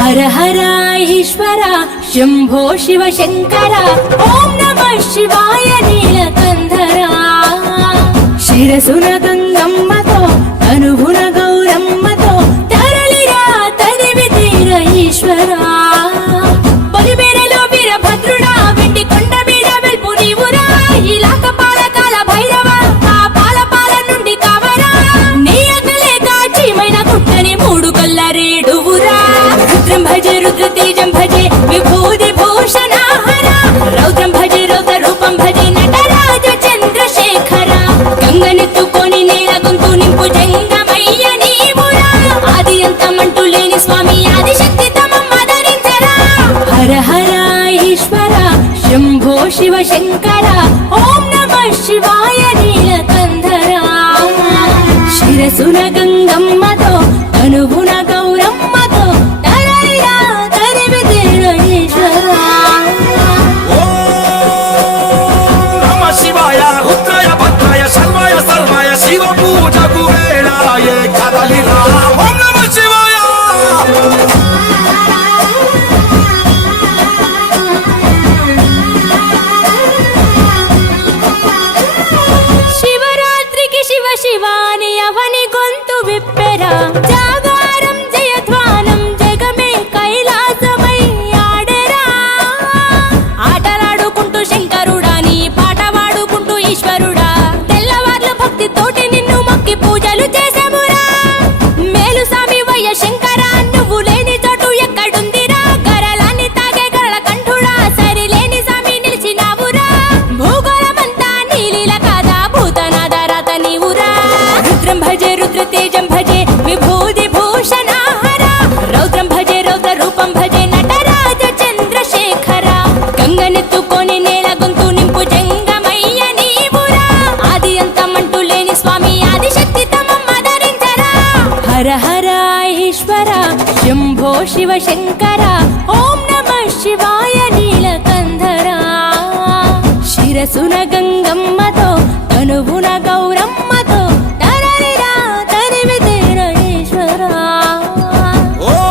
हर हर ईश्वर शंभो शिव शंकर ओम नमः शिवाय नीलकंधरा शिरसुन गंगम्मतो तनुहुन गौरम्मतो तरलिरा तनिवि तीर ईश्वरा बलिबेरलो वीरभद्रुडा वेंडी కొండ మీద వెల్పు నీవురా ఇలాక పాలకాల భైరవ ఆ పాల పాల నుండి కావరా నీ అగలే కాచిమైన గుట్టని మూడు కల్లరేడువురా रुद्रं भजे रुद्रतेजं भजे विभूति भूषण हरा रौद्रं भजे रौद्र रूपं भजे नटराज चंद्रशेखर गंगनेत्तुकोनि नेల గొంతు నింపు జంగమయ్య నీవురా ఆది అంతమంటూ లేని స్వామి ఆది శక్తి తమమ్మ ధరించరా హర హర ఈశ్వర శంభో శివ శంకర ఓం నమః శివాయ నీలకంధరా శిరసున గంగమ్మతో తనువున గౌరమ్మతో శివరాత్రికి శివ శివాని అవని గొంతు విప్పెరా జాగారం జయధ్వానం జగమే కైలాసమై ఆడెరా ఆటలాడుకుంటూ శంకరుడాని పాట పాడుకుంటూ ఈశ్వరుడా తెల్లవార్లు భక్తితోటి నిన్ను మొక్కి పూజలు చేసామురా మేలు స్వామి వయ్య శంకర నువ్వు లేని చోటు ఎక్కడుందిరా గరలాన్ని తాగే గరళ కంఠుడా సరిలేని స్వామి నిలిచినావురా భూగోళమంతా నీలీల కాదా భూతనాద రాత నీవురా రుద్రం భజే రుద్రతేజం భజే విభూతి భూషణ హరా రౌద్రం భజే రౌద్ర రూపం భజే నటరాజ చంద్రశేఖర గంగనెత్తుకోని నేల గొంతు నింపు జంగమయ్య నీవురా ఆది అంతమంటూ లేని స్వామి ఆది శక్తి తమమ్మ ధరించరా హర హర ఈశ్వర శంభో శివ శంకర ఓం నమః శివాయ నీలకంధరా శిరసున గంగమ్మతో తనువున గౌరమ్మతో తరలిరా తనివి తీర ఈశ్వరా ఓం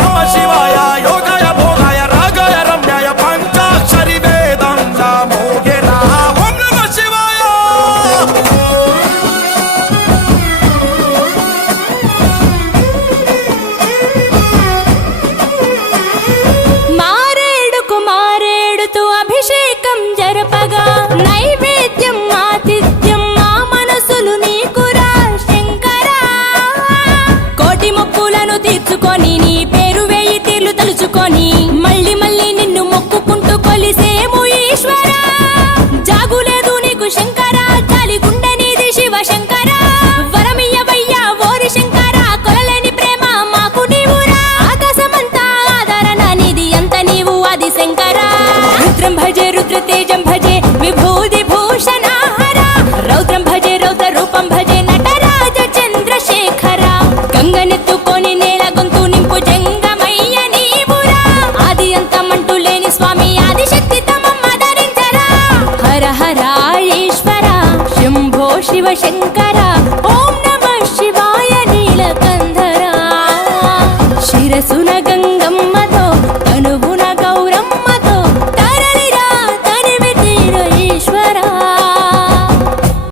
నమః శివాయ యోగాయ భోగాయ రాగాయ రమ్యాయ పంచాక్షరి వేదాంత మోగేరా ఓం నమః శివాయ మారేడుకు మారేడుతూ అభిషేకం జరపగా నైవేద్యం ఆతిథ్యం మా మనసులు నీకురా శంకరా కోటి మొక్కులను తీర్చుకొని నీ పేరు వేయి తీర్లు తలుచుకొని మళ్ళీ మళ్ళీ నిన్ను మొక్కుకుంటూ కొలిసేము ఈశ్వరా జాగులేదు నీకు శంకరా జాలి గుండె నీది శివ శంకరా వరమియ్యవయ్యా ఓరి శంకరా కొలలేని ప్రేమ మాకు నీవురా ఆకాశమంతా ఆదరణ నీది అంత నీవు ఆది శంకరా రుద్రం భజే రుద్రతేజం భజే విభూతి భూషణ హరా రౌద్రం భజే రౌద్ర రూపం భజే నటరాజ చంద్రశేఖర గంగనెత్తుకోని నేల గొంతు నింపు జంగమయ్య నీవురా ఆది అంతమంటూ లేని స్వామి ఆది శక్తి తమమ్మ ధరించరా హర హర ఈశ్వర శంభో శివ శంకర ఓం నమః శివాయ నీలకంధరా శిరసున